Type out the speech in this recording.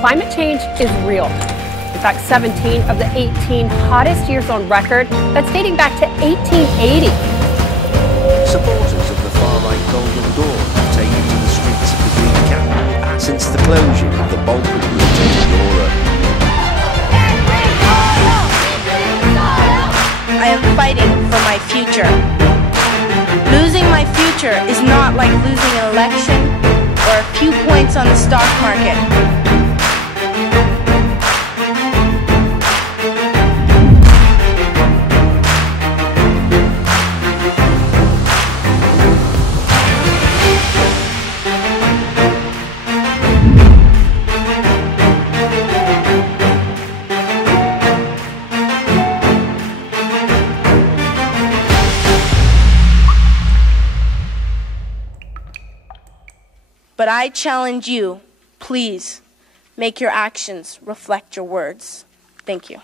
Climate change is real. In fact, 17 of the 18 hottest years on record, that's dating back to 1880. Supporters of the far-right Golden Dawn have taken to the streets of the Green Camp since the closure of the Balkan route into Europe. I am fighting for my future. Losing my future is not like losing an election or a few points on the stock market. But I challenge you, please, make your actions reflect your words. Thank you.